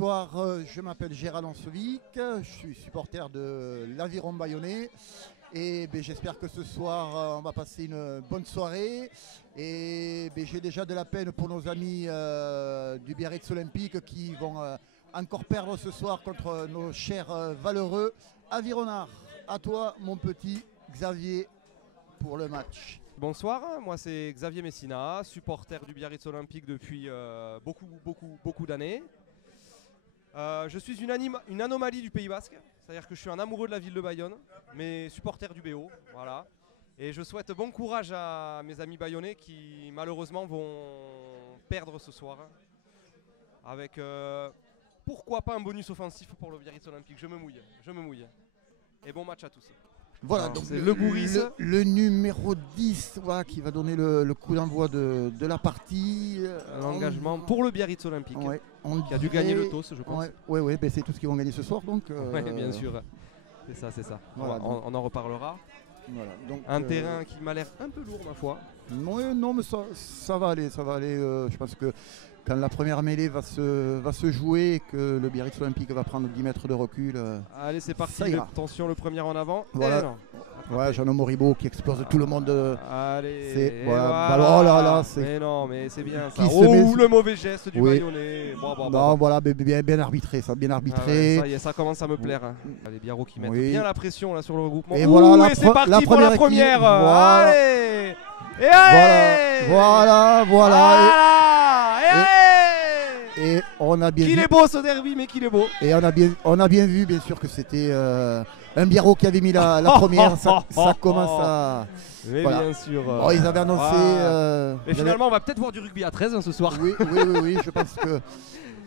bonsoir, je m'appelle Gérald Ancevic, je suis supporter de l'Aviron Bayonnais et j'espère que ce soir on va passer une bonne soirée et j'ai déjà de la peine pour nos amis du Biarritz Olympique qui vont encore perdre ce soir contre nos chers valeureux Avironards. À toi mon petit Xavier pour le match. Bonsoir, moi c'est Xavier Messina, supporter du Biarritz Olympique depuis beaucoup d'années. Je suis une anomalie du Pays Basque, c'est-à-dire que je suis un amoureux de la ville de Bayonne, mais supporter du BO, voilà. Et je souhaite bon courage à mes amis bayonnais qui malheureusement vont perdre ce soir. Avec pourquoi pas un bonus offensif pour le Biarritz Olympique, je me mouille. Et bon match à tous. Voilà, alors, donc c'est le Bourris. Le numéro 10 voilà, qui va donner le coup d'envoi de la partie. L'engagement pour le Biarritz Olympique, ouais, qui a dû gagner le TOS, je pense. Ouais, c'est tout ce qu'ils vont gagner ce soir. Donc, ouais, bien sûr. C'est ça. Voilà, on en reparlera. Voilà, donc, un terrain qui m'a l'air un peu lourd, ma foi. Non, mais ça va aller. Je pense que quand la première mêlée va se jouer et que le Biarritz Olympique va prendre 10 mètres de recul. Allez, c'est parti. Attention, le premier en avant. Voilà. Ouais, Jeannot Moribaud qui explose tout le monde. Allez. Voilà. Oh là là, mais non, mais c'est bien ça. Le mauvais geste du Bayonnais. Non, voilà, bien arbitré, ça, bien arbitré. Ça y est, ça commence à me plaire. Les Biarros qui mettent bien la pression là sur le regroupement. Et voilà, c'est parti pour la première. Voilà. Allez. Et allez. Voilà. Et on a bien vu. Qu'il est beau ce derby, mais qu'il est beau. Et on a bien vu, bien sûr, que c'était un Biarro qui avait mis la première. Ça commence à. Mais voilà. Bien sûr. Ils avaient annoncé. Mais finalement, on va peut-être voir du rugby à 13 ce soir. Oui. Je pense que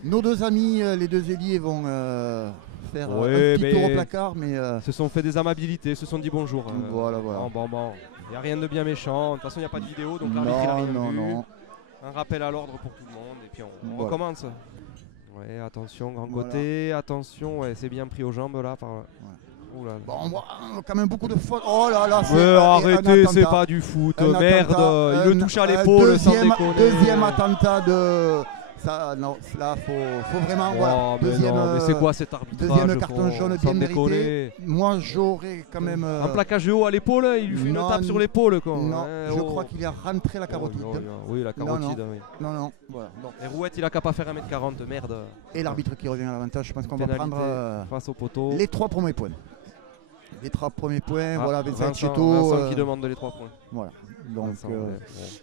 nos deux amis, les deux ailiers, vont faire un petit tour au placard. Mais se sont fait des amabilités, se sont dit bonjour. Voilà. Bon. Il n'y a rien de bien méchant. De toute façon, il n'y a pas de vidéo, donc l'arbitre il a rien vu. Non. Un rappel à l'ordre pour tout le monde et puis on recommence. Ouais, attention, grand côté, attention, c'est bien pris aux jambes là. Bon, on voit quand même beaucoup de fautes. Oh là là, arrêtez, c'est pas du foot, merde, il le touche à l'épaule sans déconner. Deuxième attentat de... Ça, non, là, faut vraiment. Voilà, mais c'est quoi cet arbitrage? Deuxième carton jaune bien mérité. Moi, j'aurais quand même. Un plaquage haut à l'épaule, il lui fait une tape sur l'épaule. Non, je crois qu'il a rentré la carotide. Oui, la carotide. Non, voilà. Et Rouette, il a qu'à pas faire 1m40, merde. Et l'arbitre qui revient à l'avantage, je pense qu'on va prendre face au poteau. Les 3 premiers points. Les 3 premiers points, voilà, Vincent qui demande les 3 points. Voilà. Donc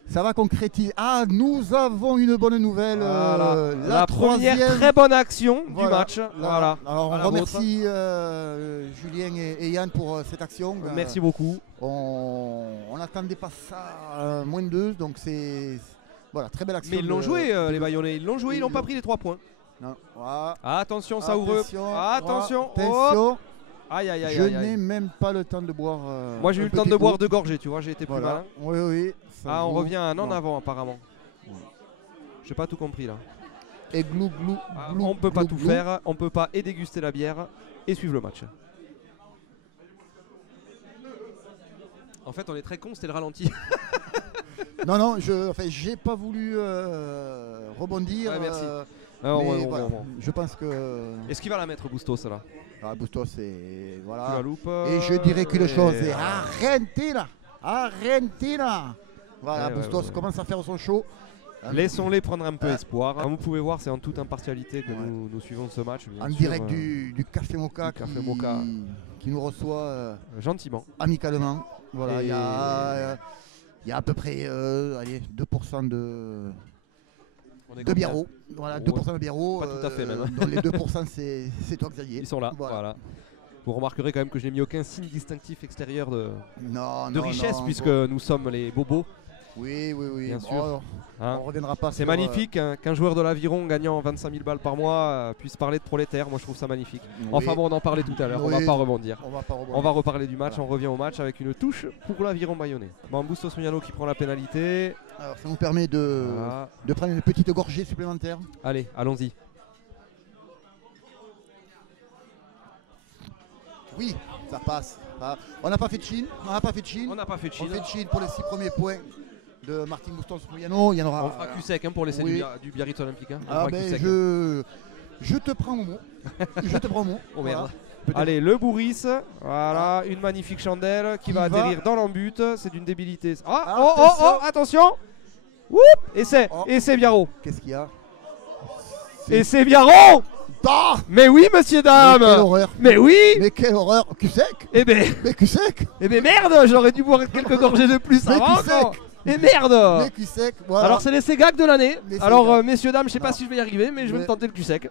ça va concrétiser. Ah, nous avons une bonne nouvelle. La première très bonne action du match. Voilà. Alors on remercie Julien et Yann pour cette action. Merci beaucoup. On n'attendait pas ça moins de 2, donc c'est voilà, très belle action. Mais ils l'ont joué, les Bayonnais. Ils l'ont joué, ils n'ont pas pris les 3 points. Non. Voilà. Attention, Saoureux. Attention. Aïe. Je n'ai même pas le temps de boire. Moi j'ai eu le temps de boire 2 gorgées, tu vois, j'ai été plus malin. Oui. On revient à un en avant apparemment. J'ai pas tout compris là. Et glou. On peut pas tout faire, on peut pas et déguster la bière et suivre le match. En fait on est très con, c'était le ralenti. non, j'ai pas voulu rebondir. Ouais, merci. Je pense que. Est-ce qu'il va la mettre Bustos là? Bustos, c'est. Voilà. Tu la loupes. Et je dirais qu'une chose, c'est arrêtez là. Voilà, Bustos commence à faire son show. Laissons-les prendre un peu espoir. Comme vous pouvez voir, c'est en toute impartialité que nous suivons ce match. En direct du Café Moka qui nous reçoit gentiment, amicalement. Voilà, il y a à peu près 2% de Biarro. Voilà, 2% de Biarro. Pas tout à fait même. Dans les 2%, c'est toi, Xavier. Ils sont là. Voilà. Vous remarquerez quand même que je n'ai mis aucun signe distinctif extérieur de richesse, puisque nous sommes les bobos. Oui. Bien sûr. On reviendra pas. C'est magnifique qu'un joueur de l'Aviron gagnant 25 000 balles par mois puisse parler de prolétaire. Moi je trouve ça magnifique. Oui. Enfin bon, on en parlait tout à l'heure, on va pas rebondir. On va reparler du match, on revient au match avec une touche pour l'Aviron Bayonnais. Bustos Miano qui prend la pénalité. Alors ça nous permet de prendre une petite gorgée supplémentaire. Allez, allons-y. Oui, ça passe. On n'a pas fait de chine. On fait de chine pour les 6 premiers points de Martin Bustos Miano. On fera cul sec pour l'essai du Biarritz Olympique. Je te prends au mot. Je te prends au mot. Oh merde. Voilà. Allez, le bourrice. Voilà, une magnifique chandelle qui va atterrir dans l'embut. C'est d'une débilité. Ah, oh, attention. Oup, essai. Oh. Essai Biarro. Qu'est-ce qu'il y a? Essai Biarro. Ah, Mais oui, monsieur, dame. mais quelle horreur. Mais oui. Mais quelle horreur. Cul sec. Eh ben, Mais cul sec. eh ben merde, j'aurais dû boire quelques gorgées de plus Mais avant. cul sec. encore. Et merde. Mais cul sec. Voilà. Alors c'est l'essai gag de l'année. L'essai Alors gag. messieurs, dames, je sais pas Non. si je vais y arriver, mais je vais Mais- me tenter le cul sec.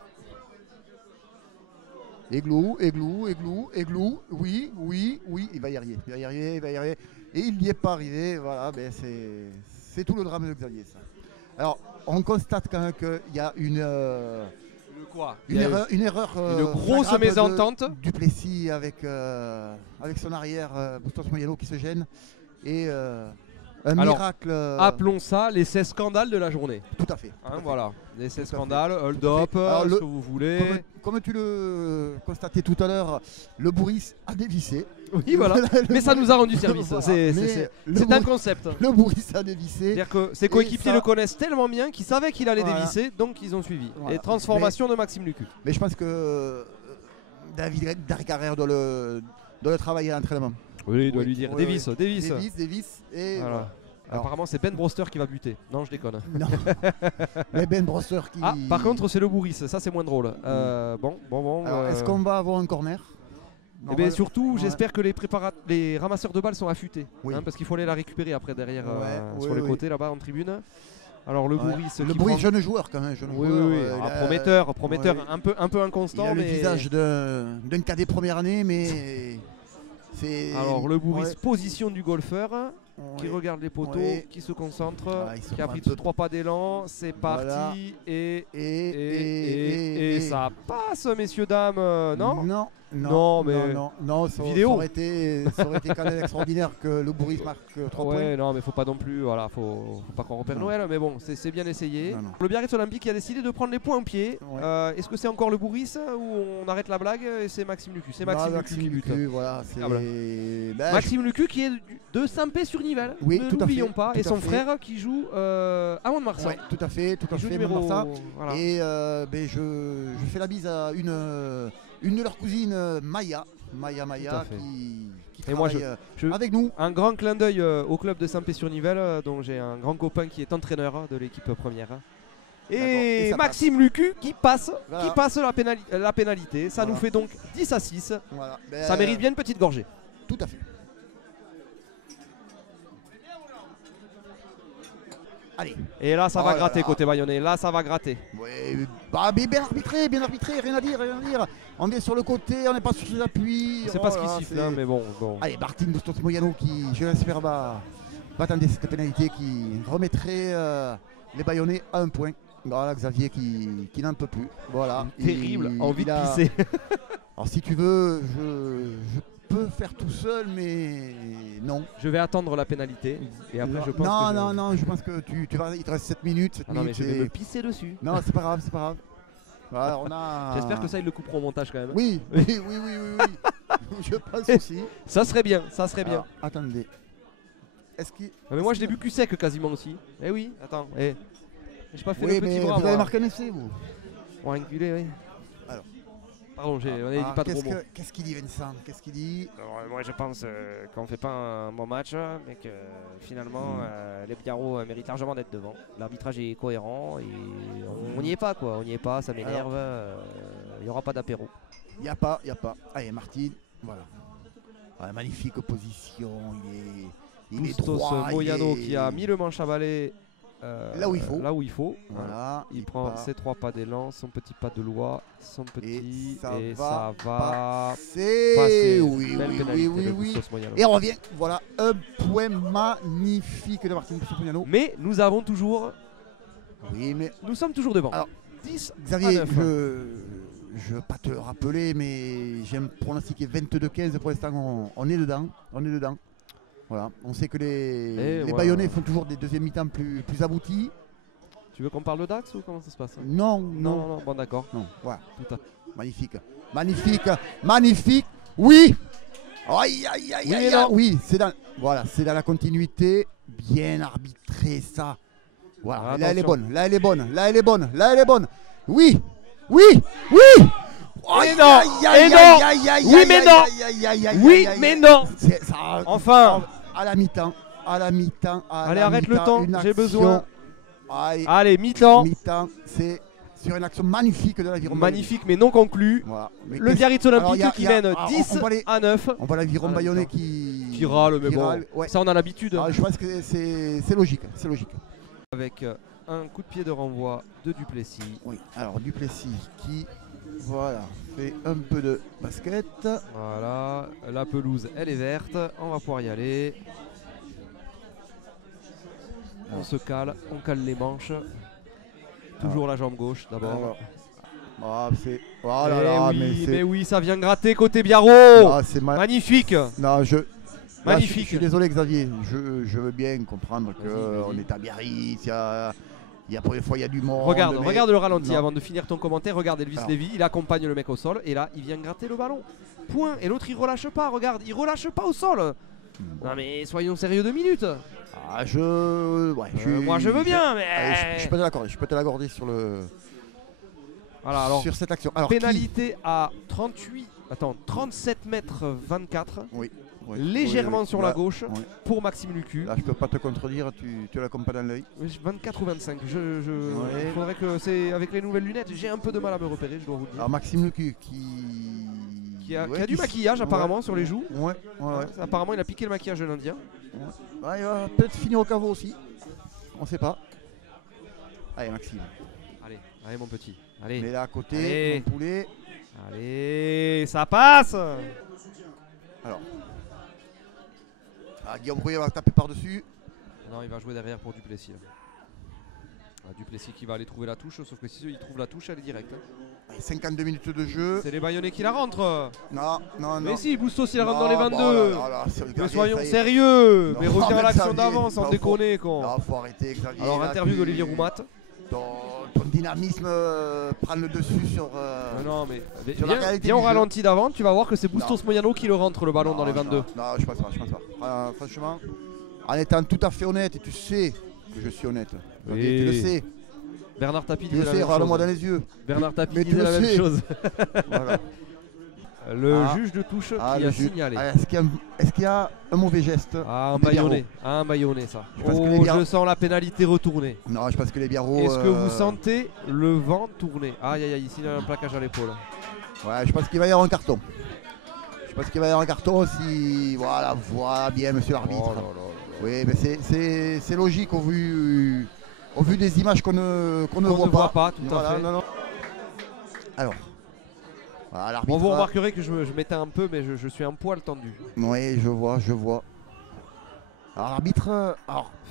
Églou, églou, églou, églou. Oui, oui, oui. Il va y arriver. Il va y arriver. Il va y arriver. Et il n'y est pas arrivé. Voilà. Ben c'est tout le drame de Xavier, ça. Alors, on constate quand même qu'il y a une Quoi une erreur, une grosse flagrante mésentente. du Plessis avec son arrière Bustos Moyano qui se gêne et un Alors, miracle. Appelons ça l'essai scandale de la journée. Tout à fait. Hein, voilà, l'essai Tout à fait. scandale, hold Tout à up, fait. Alors, ce le- que vous voulez. Comme tu le constatais tout à l'heure, le Bourris a dévissé. Oui, voilà. Mais ça nous a rendu service. Voilà. C'est Mais c'est- le c'est un Bourris- concept. Le Bourris a dévissé. C'est-à-dire que ses Et coéquipiers ça- le connaissent tellement bien qu'ils savaient qu'il allait Voilà. dévisser, donc ils ont suivi. Voilà. Et transformation de Maxime Lucu. Mais je pense que David Dargarer doit le travailler à l'entraînement. Oui, il doit Oui, lui dire oui, Davis, oui. Davis. Davis. Et Voilà. voilà. Alors- Apparemment, c'est Ben Broster qui va buter. Non, je déconne. Non. Mais Ben Brosser qui. Ah, par contre, c'est le Bourris. Ça, c'est moins drôle. Bon. Alors, est-ce qu'on va avoir un corner? Eh bien, surtout, Ouais. j'espère que les ramasseurs de balles sont affûtés. Oui. Parce qu'il faut aller la récupérer après derrière Ouais, sur oui, les oui. côtés là-bas en tribune. Alors le Ouais. Bourris Le qui Bourris, prend- jeune joueur quand même. Jeune Oui, joueur, oui. il a- Prometteur, ouais. un peu Il inconstant. a le mais... visage d'un cadet première année, mais c'est. Alors le Bourris, Ouais. position du golfeur, qui Ouais. regarde les poteaux, Ouais. qui se concentre, Ah, il se qui a prend pris un peu. 3 pas d'élan, c'est parti, Voilà. et Et ça passe, messieurs, dames, non Non, Non, mais- non, ça Vidéo. aurait été quand même extraordinaire que le Bourris marque 3 points. Ouais, non, mais faut pas non plus, voilà, faut pas qu'on repère Non. Noël, mais bon, c'est bien essayé. Non, non. Le Biarritz Olympique qui a décidé de prendre les points en pied. Ouais. Est-ce que c'est encore le Bourris ou on arrête la blague et c'est Maxime Lucu? C'est Maxime Lucu qui bute. Lucu, voilà, c'est. Ah, voilà. Ben, Maxime Lucu qui est de Saint-Pé-sur-Nivelle, Oui, ne tout à l'oublions fait, pas, tout et à son fait. frère qui joue à Mont-de-Marsan. Ouais, tout à fait, Il joue même numéro... ça. voilà. Et ben, je fais la bise à une de leurs cousines, Maya, Tout à fait. qui Et moi, travaille je- avec nous. Un grand clin d'œil au club de Saint-Pé-sur-Nivelle, dont j'ai un grand copain qui est entraîneur de l'équipe première. Et Et ça Maxime Lucu qui passe, Voilà. la pénalité. Ça Voilà. nous fait donc 10 à 6. Voilà. Ben, Ça mérite bien une petite gorgée. Tout à fait. Allez. Et là, ça Oh va là gratter là. côté Bayonnais. Là, ça va gratter. Ouais, bah, mais bien arbitré, rien à dire. On est sur le côté, on n'est pas sur ses appuis. C'est Oh pas ce là qui là, siffle, c'est- hein, mais bon. Allez, Martin Bustos Moyano qui, je l'espère, va attendre cette pénalité qui remettrait les Bayonnais à un point. Voilà, Xavier qui n'en peut plus. Voilà. Terrible, envie de a- pisser. Alors si tu veux, je peux faire tout seul, mais non. Je vais attendre la pénalité. Et après, je pense non, que non, non, je pense que tu vas, il te reste 7 minutes. Ah non, mais je vais et- me pisser dessus. Non, c'est pas grave, c'est pas grave. Voilà, on a... J'espère que ça, ils le couperont au montage quand même. Oui, oui. Je pense aussi. Ça serait bien, ça serait bien. Alors, attendez. Est-ce qu'il... Ah, mais moi, je l'ai bu cul sec quasiment aussi. Eh oui, attends. J'ai pas fait Oui, le petit mais bras. vous avez moi. marqué un essai, vous. Pour enculé, oui. Alors. Pardon, on avait dit Ah, pas trop bon. Qu'est-ce qu'il dit, Vincent? Qu'est-ce qu'il dit? Alors, moi je pense qu'on ne fait pas un bon match, mais que finalement les Biarros méritent largement d'être devant. L'arbitrage est cohérent et on n'y est pas quoi, on n'y est pas, ça m'énerve. Il n'y aura pas d'apéro. Il n'y a pas. Allez, Martine, voilà. Ah, magnifique position, il est Bustos droit. Moyano il est- qui a mis le manche à balai Là où il faut. Là où il faut. Voilà. Il prend part. ses 3 pas d'élan, son petit pas de loi, son petit. ça Et va ça va C'est... passer. Oui, Belle oui, pénalité oui, de oui. Bustos Moyano. Et on revient, voilà, un point magnifique de Martin Moyano. Mais nous avons toujours. Oui, mais Nous sommes toujours devant. Alors, 10 à Xavier, 9. je veux pas te le rappeler, mais j'aime pronostiquer 22-15 pour l'instant. On est dedans. Voilà. On sait que les voilà. Bayonnais font toujours des deuxièmes mi-temps plus aboutis. Tu veux qu'on parle de Dax ou comment ça se passe? Non. Non, bon d'accord. Non, voilà. Tout à Magnifique. Oui. Aïe, Oui, mais non. oui, c'est dans la continuité. Bien arbitré, ça. Voilà. Là, elle est Attention. bonne. Oui. Oui, oui. Et non, et non. Oui, mais non. Oui, mais non. Enfin. À la mi-temps, à la mi-temps. Allez, arrête le temps, j'ai besoin. Allez, mi-temps. Mi-temps, c'est sur une action magnifique de l'Aviron Bayonnais. Magnifique, mais non conclu. Voilà. Le Biarritz Olympique qui mène 10 à 9. On voit l'Aviron Bayonnais qui râle, mais bon, râle, ouais. ça on a l'habitude. Je pense que c'est logique, c'est logique. Avec un coup de pied de renvoi de Duplessis. Oui, alors Duplessis qui, voilà, fait un peu de basket. Voilà, la pelouse elle est verte, on va pouvoir y aller. On se cale, on cale les manches. Toujours la jambe gauche d'abord. C'est... Oh là là, mais oui, ça vient gratter côté Biarro. Magnifique. Non, magnifique. Je suis désolé Xavier, je veux bien comprendre qu'on est à Biarritz, il y a des fois il y a du monde. Regarde le ralenti avant de finir ton commentaire. Regarde Elvis Lévy, il accompagne le mec au sol et là il vient gratter le ballon. Point. Et l'autre il relâche pas, regarde, il relâche pas au sol. Non mais soyons sérieux 2 minutes. Moi je veux bien, mais je peux te l'accorder sur le. Voilà, alors, sur cette action. Alors, pénalité à 37 mètres 24. Oui. Légèrement sur la gauche pour Maxime Lucu. Là je peux pas te contredire, tu l'as comme pas dans l'œil. 24 ou 25. Il faudrait que c'est avec les nouvelles lunettes, j'ai un peu de mal à me repérer, je dois vous le dire. Alors Maxime Lucu qui a du maquillage apparemment sur les joues. Apparemment il a piqué le maquillage de l'Indien. Il va peut-être finir au caveau aussi. On sait pas. Allez Maxime. Allez mon petit. Allez. Mets là à côté, mon poulet. Allez, ça passe. Alors. Guillaume Brouillet va taper par-dessus. Non, il va jouer derrière pour Duplessis. Duplessis qui va aller trouver la touche, sauf que si il trouve la touche, elle est directe. 52 minutes de jeu. C'est les Bayonnais qui la rentrent. Non. Mais si, Busto s'il la rentre dans les 22. Mais soyons sérieux. Mais reviens à l'action d'avant sans déconner. Non, faut arrêter Xavier. Alors, interview d'Olivier Roumat. Ton dynamisme prend le dessus sur. Non, mais viens au ralenti d'avant, tu vas voir que c'est Bustos Moyano qui le rentre le ballon dans les 22. Non, je pense pas. Franchement, en étant tout à fait honnête, et tu sais que je suis honnête. Tu le sais. Bernard Tapie disait la même chose. Regarde-moi dans les yeux. Bernard Tapie disait la même chose. Voilà. Le juge de touche qui a signalé. Est-ce qu'il y a un mauvais geste? Un Bayonnais ça. Je sens la pénalité retournée. Non, je pense que les Biarros. Est-ce que vous sentez le vent tourner? Aïe, ici il y a un plaquage à l'épaule. Ouais, je pense qu'il va y avoir un carton. Si. Voilà bien, monsieur l'arbitre. Oui, mais c'est logique au vu des images qu'on ne voit pas. Tout à fait. Non. Alors. Voilà, bon, vous remarquerez que je m'éteins un peu, mais je suis un poil tendu. Oui, je vois. Alors l'arbitre,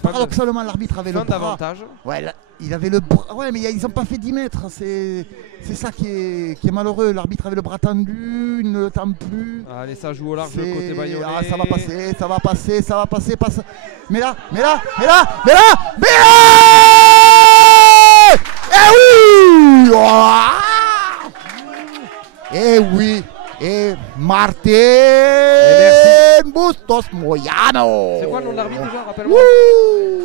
paradoxalement l'arbitre avait le bras. D'avantage. Ouais, là, il avait le bras. Ouais, mais ils n'ont pas fait 10 mètres. C'est ça qui est malheureux. L'arbitre avait le bras tendu, il ne le tend plus. Allez, ça joue au large côté Bayonnais. Ça va passer. Mais là. Eh oui. Et Martin Bustos Moyano. C'est quoi le nom de l'arbitre déjà? Rappelle-moi.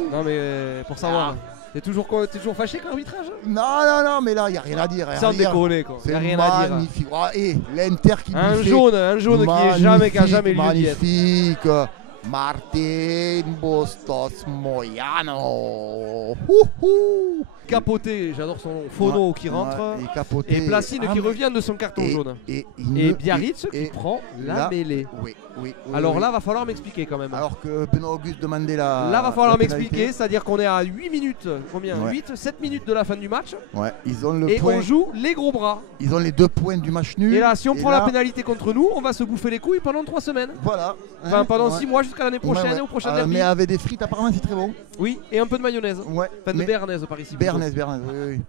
Non mais pour savoir. T'es toujours fâché avec l'arbitrage? Non, mais là, il n'y a rien à dire. Sans déconner quoi. C'est magnifique. Et l'Inter qui un jaune qui a jamais lieu d'y être. Magnifique. Martin Bustos Moyano. Capoté, j'adore son phono qui rentre. Et Placine qui revient de son carton jaune. Et Biarritz qui prend la mêlée. Oui. Alors là, va falloir m'expliquer quand même. Alors que Benoît Auguste demandait la. Là, va falloir m'expliquer, c'est-à-dire qu'on est à 8 minutes. Combien 7 minutes de la fin du match. Ouais, ils ont le et point. On joue les gros bras. Ils ont les 2 points du match nul. Et là, si on prend la pénalité contre nous, on va se bouffer les couilles pendant 3 semaines. Voilà. Enfin, pendant 6 mois jusqu'à l'année prochaine et au prochain derby. Mais avec des frites, apparemment, c'est très bon. Oui, et un peu de mayonnaise. Ouais. Enfin, de béarnaise par ici. Béarnaise, oui.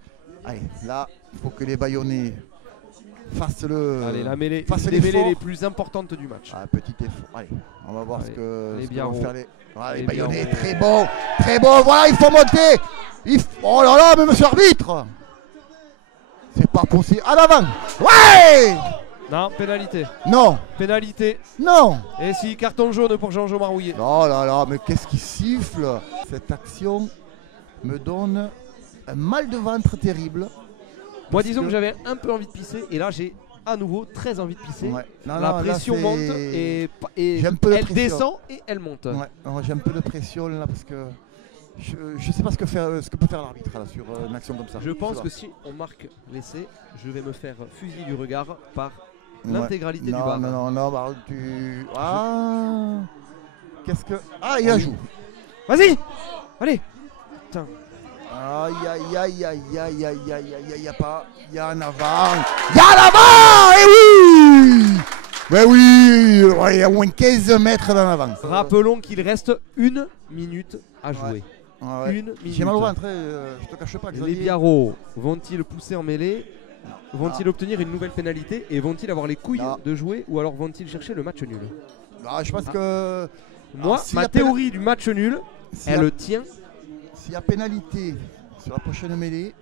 Allez, là, il faut que les Bayonnais fassent le. Allez, la mêlée, les mêlées les plus importantes du match. Petit effort. Allez, on va voir ce que vont faire les Bayonnais. Très bon. Voilà, il faut monter. Oh là là, mais monsieur l'arbitre, c'est pas possible. À l'avant. Ouais. Non, pénalité. Non. Pénalité. Non. Et si, carton jaune pour Jean-Jo Marouillet. Oh là là, mais qu'est-ce qui siffle? Cette action me donne un mal de ventre terrible. Moi, disons que j'avais un peu envie de pisser et là, j'ai à nouveau très envie de pisser. Ouais. Non, La non, là, pression c'est- monte et J'ai un peu de elle pression. descend et elle monte. Ouais, non, j'ai un peu de pression là parce que je sais pas ce que peut faire l'arbitre là sur une action comme ça. Je pense sais que pas. si on marque l'essai, je vais me faire fusiller du regard par Ouais. l'intégralité du Non, bar. non, bah, tu. Ah. Qu'est-ce que. Ah, il la joue. Vas-y. Allez. Aïe, aïe, aïe, aïe, aïe, aïe, aïe, aïe, y a pas. Il y a en avant. Il y a en avant. Eh oui. Ouais, oui. Ouais, il y a au moins 15 mètres d'en avant. Rappelons qu'il reste 1 minute à jouer. Ah ouais. 1 minute. J'ai mal au ventre, je te cache pas. Les Xavier. Biarros vont-ils pousser en mêlée? Vont-ils obtenir une nouvelle pénalité? Et vont-ils avoir les couilles Non. de jouer? Ou alors vont-ils chercher le match nul? Ah, je pense que. Moi, s'il y ma a théorie du match nul, s'il y a- elle tient. S'il y a pénalité sur la prochaine mêlée,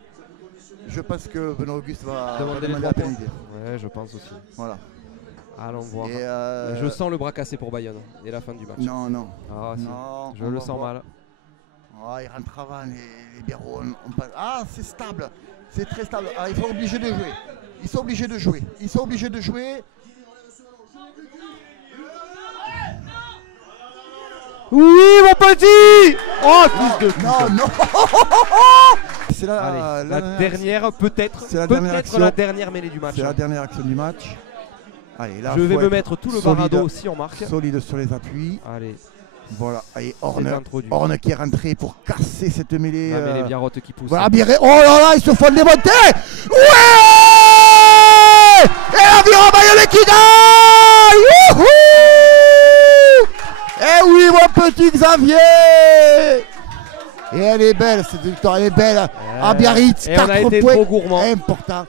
je pense que Benoît Auguste va Demander les demander la 3 points. pénalité. Ouais, je pense aussi. Voilà. Allons voir. Et Je sens le bras cassé pour Bayonne et la fin du match. Non, non. Ah, si. Non, Je on le va sens voir. mal. Ah, il rentre avant les Biarros. Ah, c'est stable. C'est très stable. Ah, ils sont obligés de jouer. Ils sont obligés de jouer. Ils sont obligés de jouer. Oui, mon petit! Oh, fils de pute. Non, non. C'est Allez, la dernière, peut-être. C'est la dernière Peut-être action. la dernière mêlée du match. C'est la dernière action du match. Allez, là, Je vais faut me être mettre tout le solide, barado si on marque. solide sur les appuis. Allez, Voilà. Allez, c'est Horne. introduit. Horne qui est rentré pour casser cette mêlée. La mêlée Biarrotte qui pousse. Voilà, Biré. Oh là là, ils se font démonter. Ouais. Et l'Aviron Bayonnais qui gagne. Youhou. Eh oui, mon petit Xavier. Et elle est belle, cette victoire, elle est belle. À Biarritz, Et on a 4 été points trop gourmand. importants.